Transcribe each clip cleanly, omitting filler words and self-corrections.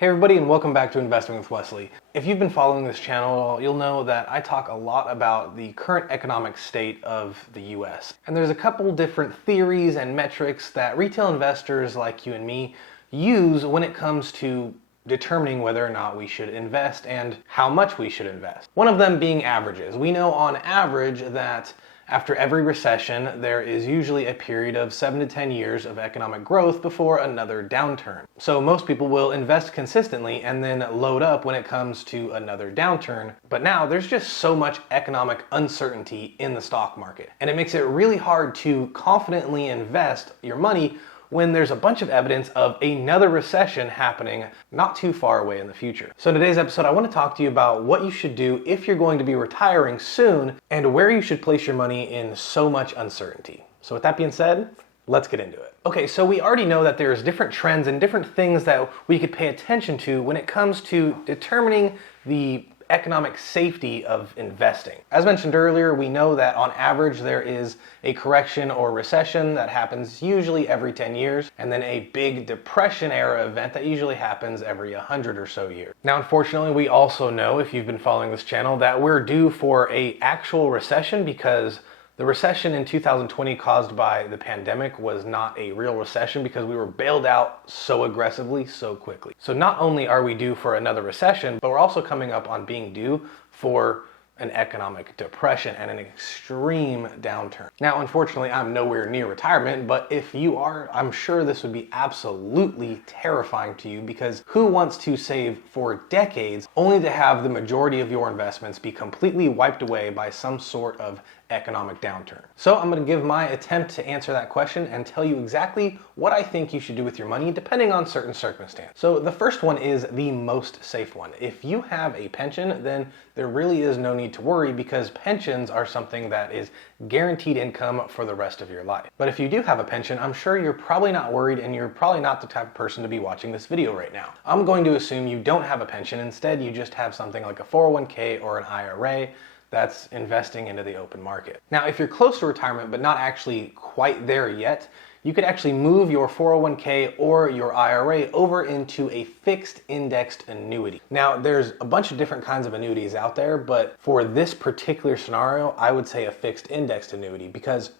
Hey everybody, and welcome back to Investing with Wesley. If you've been following this channel, you'll know that I talk a lot about the current economic state of the US. And there's a couple different theories and metrics that retail investors like you and me use when it comes to determining whether or not we should invest and how much we should invest. One of them being averages. We know on average that after every recession, there is usually a period of 7 to 10 years of economic growth before another downturn. So most people will invest consistently and then load up when it comes to another downturn. But now there's just so much economic uncertainty in the stock market. And it makes it really hard to confidently invest your money when there's a bunch of evidence of another recession happening not too far away in the future. So in today's episode, I want to talk to you about what you should do if you're going to be retiring soon and where you should place your money in so much uncertainty. So with that being said, let's get into it. Okay, so we already know that there's different trends and different things that we could pay attention to when it comes to determining the economic safety of investing. As mentioned earlier, we know that on average there is a correction or recession that happens usually every 10 years, and then a big depression era event that usually happens every 100 or so years. Now, unfortunately, we also know, if you've been following this channel, that we're due for an actual recession because the recession in 2020 caused by the pandemic was not a real recession because we were bailed out so aggressively so quickly. So not only are we due for another recession, but we're also coming up on being due for an economic depression and an extreme downturn. Now, unfortunately, I'm nowhere near retirement, but if you are, I'm sure this would be absolutely terrifying to you, because who wants to save for decades only to have the majority of your investments be completely wiped away by some sort of economic downturn? So I'm going to give my attempt to answer that question and tell you exactly what I think you should do with your money depending on certain circumstances. So the first one is the most safe one. If you have a pension, then there really is no need to worry because pensions are something that is guaranteed income for the rest of your life. But if you do have a pension, I'm sure you're probably not worried and you're probably not the type of person to be watching this video right now. I'm going to assume you don't have a pension. Instead, you just have something like a 401k or an IRA that's investing into the open market. Now, if you're close to retirement but not actually quite there yet, you could actually move your 401k or your IRA over into a fixed indexed annuity. Now, there's a bunch of different kinds of annuities out there, but for this particular scenario, I would say a fixed indexed annuity because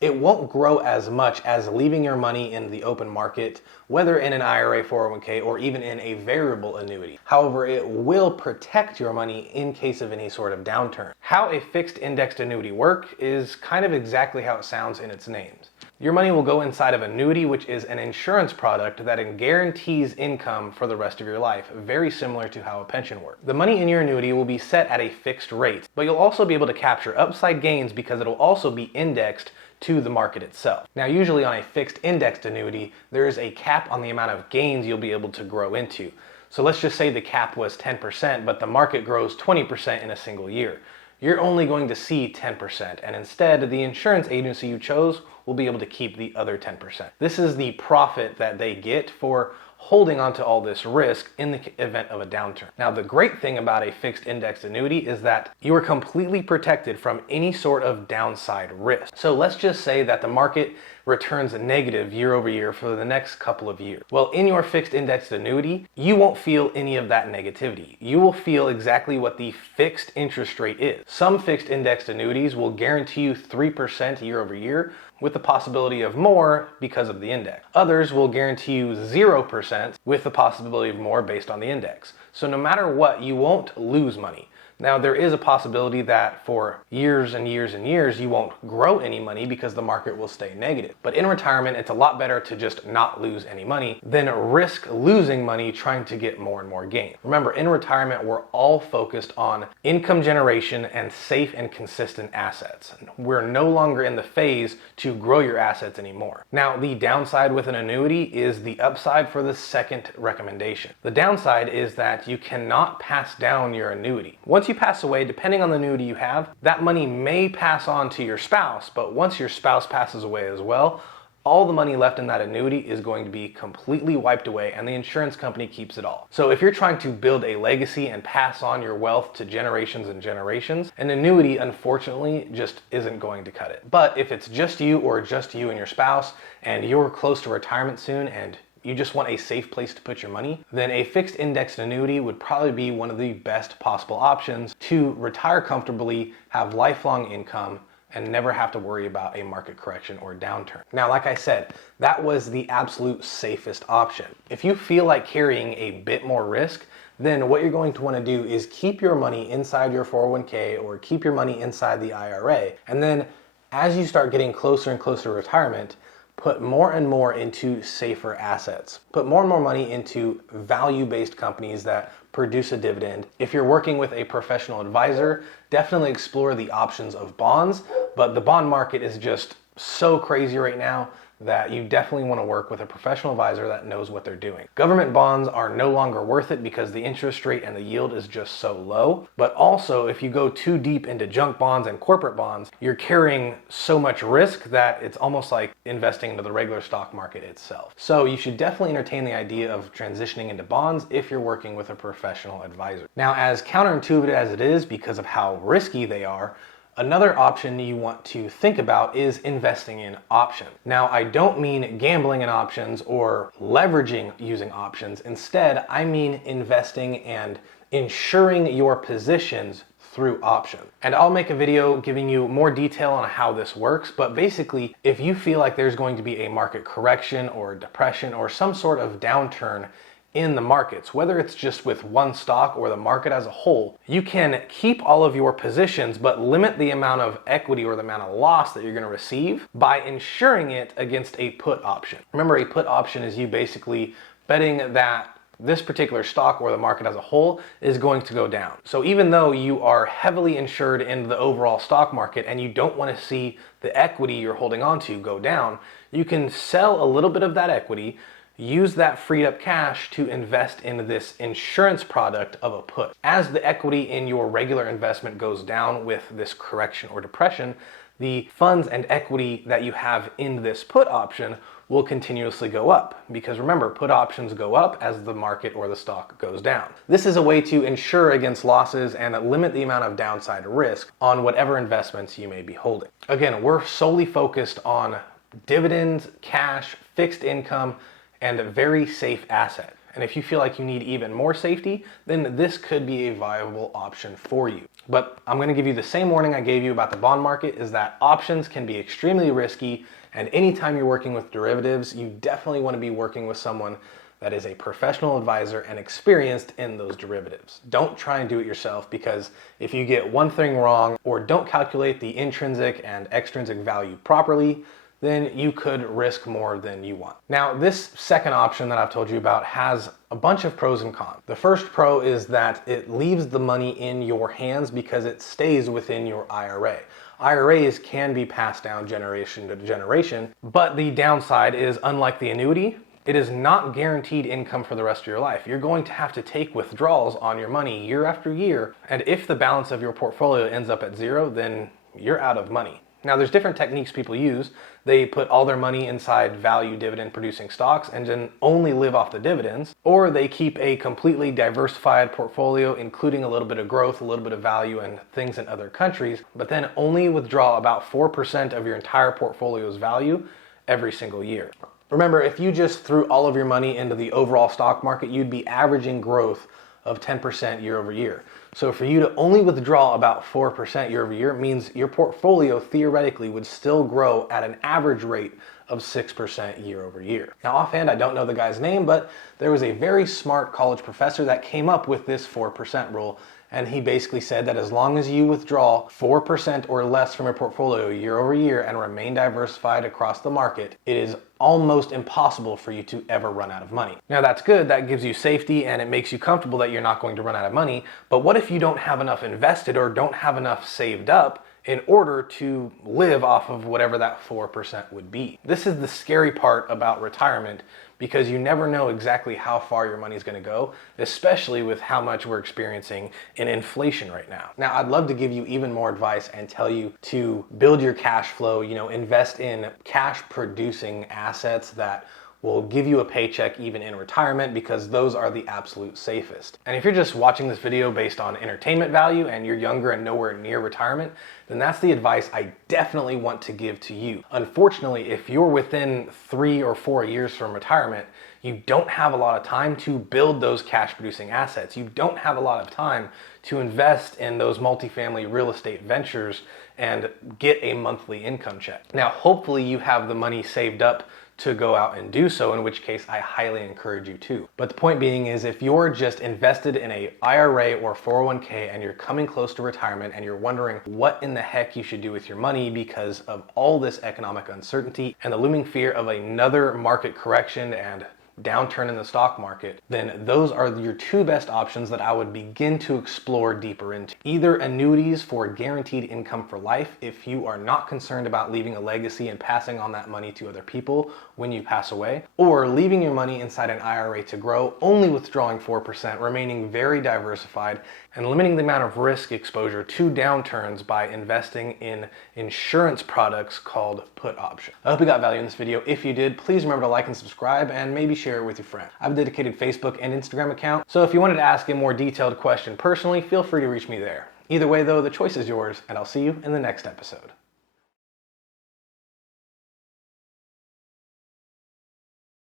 it won't grow as much as leaving your money in the open market, whether in an IRA, 401k, or even in a variable annuity. However, it will protect your money in case of any sort of downturn. How a fixed indexed annuity works is kind of exactly how it sounds in its names. Your money will go inside of an annuity, which is an insurance product that guarantees income for the rest of your life, very similar to how a pension works. The money in your annuity will be set at a fixed rate, but you'll also be able to capture upside gains because it'll also be indexed to the market itself. Now, usually on a fixed indexed annuity, there is a cap on the amount of gains you'll be able to grow into. So let's just say the cap was 10%, but the market grows 20% in a single year. You're only going to see 10%, and instead the insurance agency you chose will be able to keep the other 10%. This is the profit that they get for holding onto all this risk in the event of a downturn. Now, the great thing about a fixed indexed annuity is that you are completely protected from any sort of downside risk. So let's just say that the market returns negative year over year for the next couple of years. Well, in your fixed indexed annuity, you won't feel any of that negativity. You will feel exactly what the fixed interest rate is. Some fixed indexed annuities will guarantee you 3% year over year, with the possibility of more because of the index. Others will guarantee you 0% with the possibility of more based on the index. So no matter what, you won't lose money. Now, there is a possibility that for years and years and years, you won't grow any money because the market will stay negative. But in retirement, it's a lot better to just not lose any money than risk losing money trying to get more and more gain. Remember, in retirement, we're all focused on income generation and safe and consistent assets. We're no longer in the phase to grow your assets anymore. Now, the downside with an annuity is the upside for the second recommendation. The downside is that you cannot pass down your annuity. Once you pass away, depending on the annuity you have, that money may pass on to your spouse, but once your spouse passes away as well, all the money left in that annuity is going to be completely wiped away and the insurance company keeps it all. So if you're trying to build a legacy and pass on your wealth to generations and generations, an annuity unfortunately just isn't going to cut it. But if it's just you or just you and your spouse and you're close to retirement soon and you just want a safe place to put your money, then a fixed indexed annuity would probably be one of the best possible options to retire comfortably, have lifelong income, and never have to worry about a market correction or downturn. Now, like I said, that was the absolute safest option. If you feel like carrying a bit more risk, then what you're going to want to do is keep your money inside your 401k or keep your money inside the IRA. And then as you start getting closer and closer to retirement, put more and more into safer assets. Put more and more money into value-based companies that produce a dividend. If you're working with a professional advisor, definitely explore the options of bonds, but the bond market is just so crazy right now that you definitely want to work with a professional advisor that knows what they're doing. Government bonds are no longer worth it because the interest rate and the yield is just so low. But also, if you go too deep into junk bonds and corporate bonds, you're carrying so much risk that it's almost like investing into the regular stock market itself. So you should definitely entertain the idea of transitioning into bonds if you're working with a professional advisor. Now, as counterintuitive as it is because of how risky they are, another option you want to think about is investing in options. Now, I don't mean gambling in options or leveraging using options. Instead, I mean investing and insuring your positions through options. And I'll make a video giving you more detail on how this works, but basically, if you feel like there's going to be a market correction or depression or some sort of downturn in the markets, whether it's just with one stock or the market as a whole, you can keep all of your positions but limit the amount of equity or the amount of loss that you're going to receive by insuring it against a put option. Remember, a put option is you basically betting that this particular stock or the market as a whole is going to go down. So even though you are heavily insured in the overall stock market and you don't want to see the equity you're holding on to go down, you can sell a little bit of that equity, use that freed up cash to invest in this insurance product of a put. As the equity in your regular investment goes down with this correction or depression, the funds and equity that you have in this put option will continuously go up. Because remember, put options go up as the market or the stock goes down. This is a way to insure against losses and limit the amount of downside risk on whatever investments you may be holding. Again, we're solely focused on dividends, cash, fixed income, and a very safe asset. And if you feel like you need even more safety, then this could be a viable option for you. But I'm going to give you the same warning I gave you about the bond market, is that options can be extremely risky, and anytime you're working with derivatives, you definitely want to be working with someone that is a professional advisor and experienced in those derivatives. Don't try and do it yourself, because if you get one thing wrong or don't calculate the intrinsic and extrinsic value properly, then you could risk more than you want. Now, this second option that I've told you about has a bunch of pros and cons. The first pro is that it leaves the money in your hands because it stays within your IRA. IRAs can be passed down generation to generation, but the downside is, unlike the annuity, it is not guaranteed income for the rest of your life. You're going to have to take withdrawals on your money year after year, and if the balance of your portfolio ends up at zero, then you're out of money. Now, there's different techniques people use. They put all their money inside value dividend producing stocks and then only live off the dividends, or they keep a completely diversified portfolio, including a little bit of growth, a little bit of value and things in other countries, but then only withdraw about 4% of your entire portfolio's value every single year. Remember, if you just threw all of your money into the overall stock market, you'd be averaging growth of 10% year over year. So for you to only withdraw about 4% year over year means your portfolio theoretically would still grow at an average rate of 6% year over year. Now, offhand, I don't know the guy's name, but there was a very smart college professor that came up with this 4% rule. And he basically said that as long as you withdraw 4% or less from your portfolio year over year and remain diversified across the market, it is almost impossible for you to ever run out of money. Now, that's good. That gives you safety and it makes you comfortable that you're not going to run out of money. But what if you don't have enough invested or don't have enough saved up in order to live off of whatever that 4% would be? This is the scary part about retirement, because you never know exactly how far your money is going to go, especially with how much we're experiencing in inflation right now. Now, I'd love to give you even more advice and tell you to build your cash flow, invest in cash producing assets that will give you a paycheck even in retirement, because those are the absolute safest. And if you're just watching this video based on entertainment value and you're younger and nowhere near retirement, then that's the advice I definitely want to give to you. Unfortunately, if you're within 3 or 4 years from retirement, you don't have a lot of time to build those cash producing assets. You don't have a lot of time to invest in those multifamily real estate ventures and get a monthly income check. Now, hopefully you have the money saved up to go out and do so, in which case I highly encourage you to. But the point being is, if you're just invested in a IRA or 401k and you're coming close to retirement and you're wondering what in the heck you should do with your money because of all this economic uncertainty and the looming fear of another market correction and downturn in the stock market, then those are your two best options that I would begin to explore deeper into. Either annuities for guaranteed income for life if you are not concerned about leaving a legacy and passing on that money to other people when you pass away, or leaving your money inside an IRA to grow, only withdrawing 4%, remaining very diversified, and limiting the amount of risk exposure to downturns by investing in insurance products called put options. I hope you got value in this video. If you did, please remember to like and subscribe and maybe share it with your friends. I have a dedicated Facebook and Instagram account, so if you wanted to ask a more detailed question personally, feel free to reach me there. Either way though, the choice is yours, and I'll see you in the next episode.